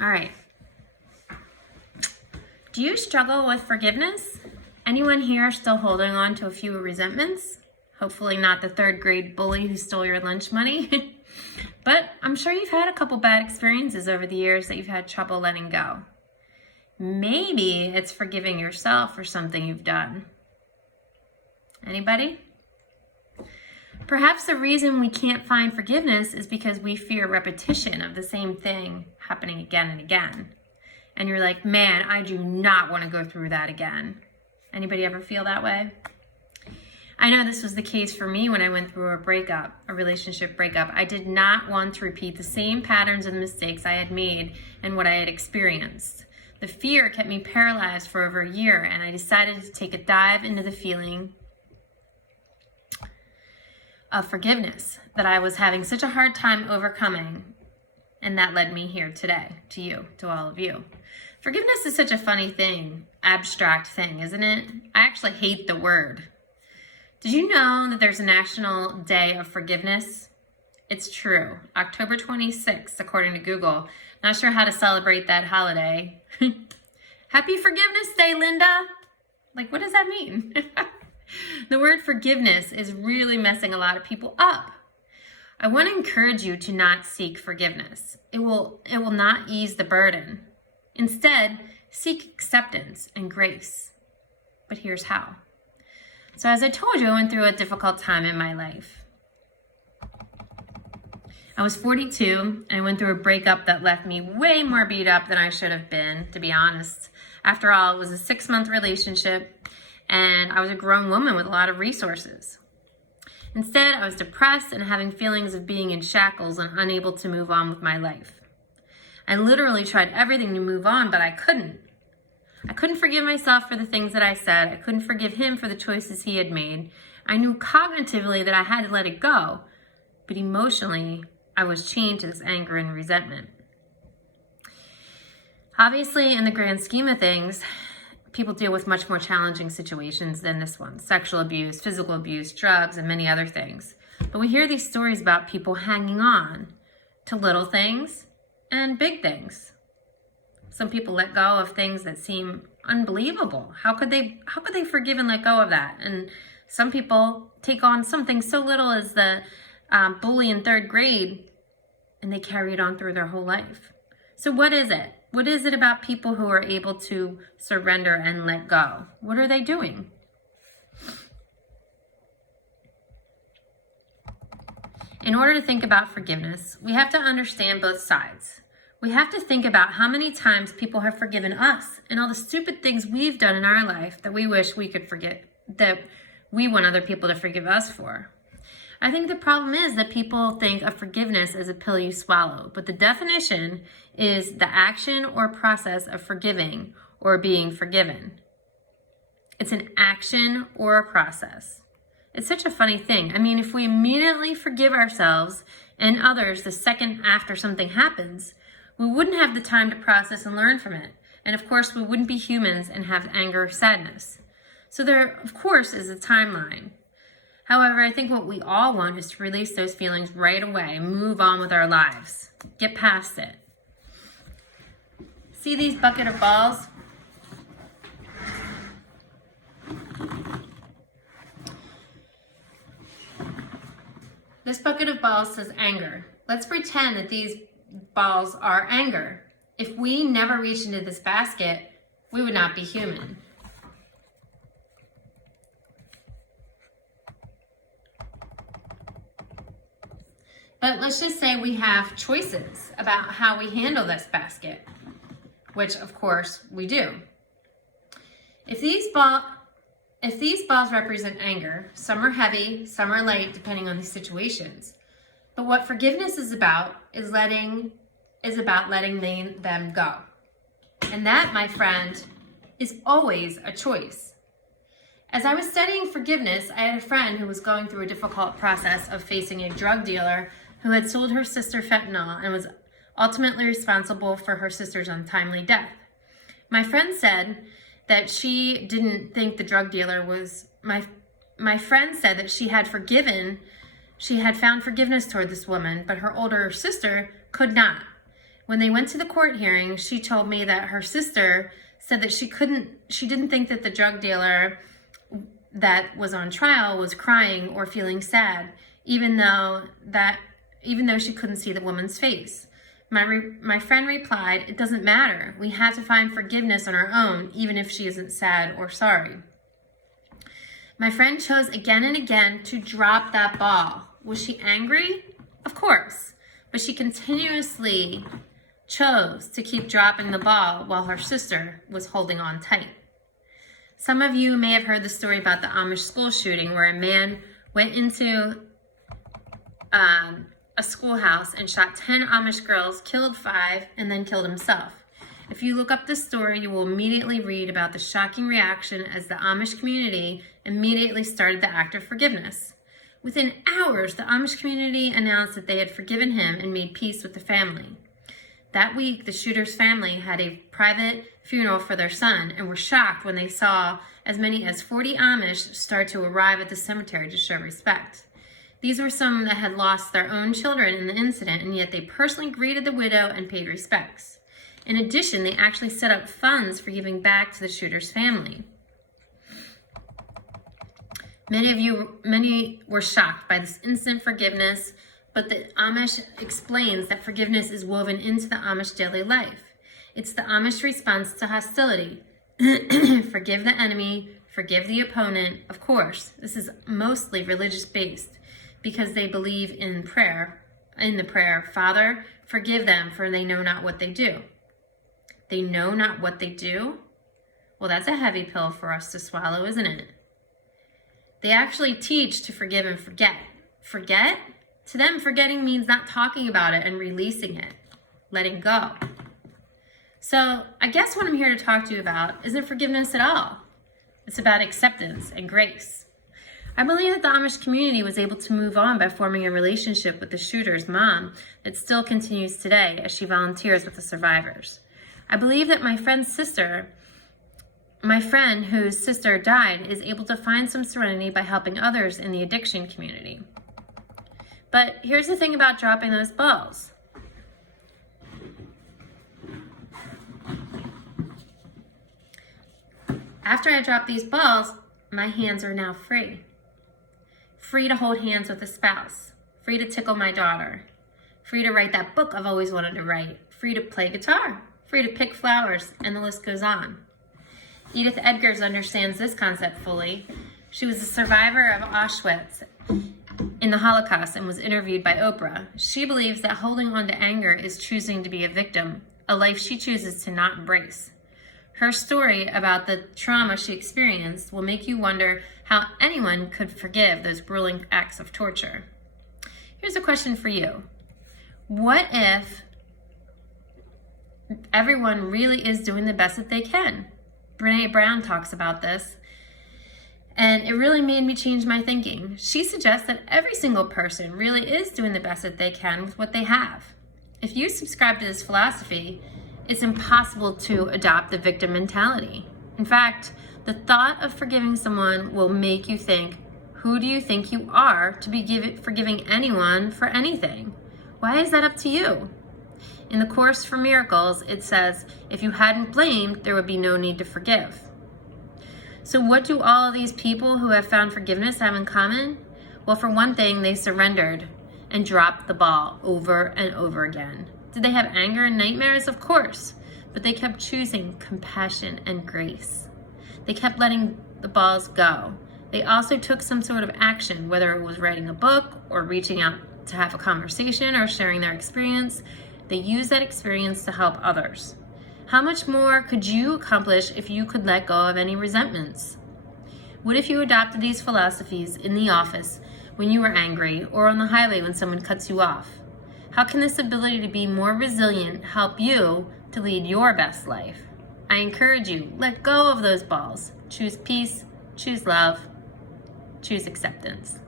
All right. Do you struggle with forgiveness? Anyone here still holding on to a few resentments? Hopefully not the third grade bully who stole your lunch money. But I'm sure you've had a couple bad experiences over the years that you've had trouble letting go. Maybe it's forgiving yourself for something you've done. Anybody? Perhaps the reason we can't find forgiveness is because we fear repetition of the same thing happening again and again. And you're like, man, I do not want to go through that again. Anybody ever feel that way? I know this was the case for me when I went through a relationship breakup. I did not want to repeat the same patterns and mistakes I had made and what I had experienced. The fear kept me paralyzed for over a year, and I decided to take a dive into the feeling of forgiveness that I was having such a hard time overcoming, and that led me here today, to you, to all of you. Forgiveness is such a funny thing, abstract thing, isn't it? I actually hate the word. Did you know that there's a National Day of Forgiveness? It's true. October 26th, according to Google. Not sure how to celebrate that holiday. Happy Forgiveness Day, Linda. Like, what does that mean? The word forgiveness is really messing a lot of people up. I want to encourage you to not seek forgiveness. It will not ease the burden. Instead, seek acceptance and grace. But here's how. So as I told you, I went through a difficult time in my life. I was 42, and I went through a breakup that left me way more beat up than I should have been, to be honest. After all, it was a 6-month relationship, and I was a grown woman with a lot of resources. Instead, I was depressed and having feelings of being in shackles and unable to move on with my life. I literally tried everything to move on, but I couldn't. I couldn't forgive myself for the things that I said. I couldn't forgive him for the choices he had made. I knew cognitively that I had to let it go, but emotionally, I was chained to this anger and resentment. Obviously, in the grand scheme of things, people deal with much more challenging situations than this one. Sexual abuse, physical abuse, drugs, and many other things. But we hear these stories about people hanging on to little things and big things. Some people let go of things that seem unbelievable. How could they forgive and let go of that? And some people take on something so little as the bully in third grade, and they carry it on through their whole life. So what is it? What is it about people who are able to surrender and let go? What are they doing? In order to think about forgiveness, we have to understand both sides. We have to think about how many times people have forgiven us and all the stupid things we've done in our life that we wish we could forget, that we want other people to forgive us for. I think the problem is that people think of forgiveness as a pill you swallow, but the definition is the action or process of forgiving or being forgiven. It's an action or a process. It's such a funny thing. I mean, if we immediately forgive ourselves and others the second after something happens, we wouldn't have the time to process and learn from it. And of course, we wouldn't be humans and have anger or sadness. So there, of course, is a timeline. However, I think what we all want is to release those feelings right away and move on with our lives. Get past it. See these bucket of balls? This bucket of balls says anger. Let's pretend that these balls are anger. If we never reached into this basket, we would not be human. But let's just say we have choices about how we handle this basket, which of course we do. If these balls represent anger, some are heavy, some are light, depending on the situations. But what forgiveness is about is letting them go. And that, my friend, is always a choice. As I was studying forgiveness, I had a friend who was going through a difficult process of facing a drug dealer who had sold her sister fentanyl and was ultimately responsible for her sister's untimely death. My friend said that she didn't think the drug dealer was, my friend said that she had found forgiveness toward this woman, but her older sister could not. When they went to the court hearing, she told me that her sister said that she didn't think that the drug dealer that was on trial was crying or feeling sad, even though she couldn't see the woman's face. My friend replied, "It doesn't matter. We had to find forgiveness on our own, even if she isn't sad or sorry." My friend chose again and again to drop that ball. Was she angry? Of course. But she continuously chose to keep dropping the ball while her sister was holding on tight. Some of you may have heard the story about the Amish school shooting where a man went into a schoolhouse and shot 10 Amish girls, killed 5, and then killed himself. If you look up this story, you will immediately read about the shocking reaction as the Amish community immediately started the act of forgiveness. Within hours, the Amish community announced that they had forgiven him and made peace with the family. That week, the shooter's family had a private funeral for their son and were shocked when they saw as many as 40 Amish start to arrive at the cemetery to show respect. These were some that had lost their own children in the incident, and yet they personally greeted the widow and paid respects. In addition, they actually set up funds for giving back to the shooter's family. Many were shocked by this instant forgiveness, but the Amish explains that forgiveness is woven into the Amish daily life. It's the Amish response to hostility. Forgive the enemy, forgive the opponent. Of course, this is mostly religious based because they believe in the prayer, "Father, forgive them, for they know not what they do." They know not what they do? Well, that's a heavy pill for us to swallow, isn't it? They actually teach to forgive and forget. Forget? To them, forgetting means not talking about it and releasing it, letting go. So I guess what I'm here to talk to you about isn't forgiveness at all. It's about acceptance and grace. I believe that the Amish community was able to move on by forming a relationship with the shooter's mom that still continues today as she volunteers with the survivors. I believe that my friend whose sister died is able to find some serenity by helping others in the addiction community. But here's the thing about dropping those balls. After I drop these balls, my hands are now free. Free to hold hands with a spouse. Free to tickle my daughter. Free to write that book I've always wanted to write. Free to play guitar. Free to pick flowers, and the list goes on. Edith Edgars understands this concept fully. She was a survivor of Auschwitz in the Holocaust and was interviewed by Oprah. She believes that holding on to anger is choosing to be a victim, a life she chooses to not embrace. Her story about the trauma she experienced will make you wonder how anyone could forgive those grueling acts of torture. Here's a question for you. What if everyone really is doing the best that they can? Brené Brown talks about this, and it really made me change my thinking. She suggests that every single person really is doing the best that they can with what they have. If you subscribe to this philosophy, it's impossible to adopt the victim mentality. In fact, the thought of forgiving someone will make you think, who do you think you are to be forgiving anyone for anything? Why is that up to you? In the Course for Miracles, it says, if you hadn't blamed, there would be no need to forgive. So what do all of these people who have found forgiveness have in common? Well, for one thing, they surrendered and dropped the ball over and over again. Did they have anger and nightmares? Of course, but they kept choosing compassion and grace. They kept letting the balls go. They also took some sort of action, whether it was writing a book or reaching out to have a conversation or sharing their experience. They used that experience to help others. How much more could you accomplish if you could let go of any resentments? What if you adopted these philosophies in the office when you were angry or on the highway when someone cuts you off? How can this ability to be more resilient help you to lead your best life? I encourage you, let go of those balls. Choose peace, choose love, choose acceptance.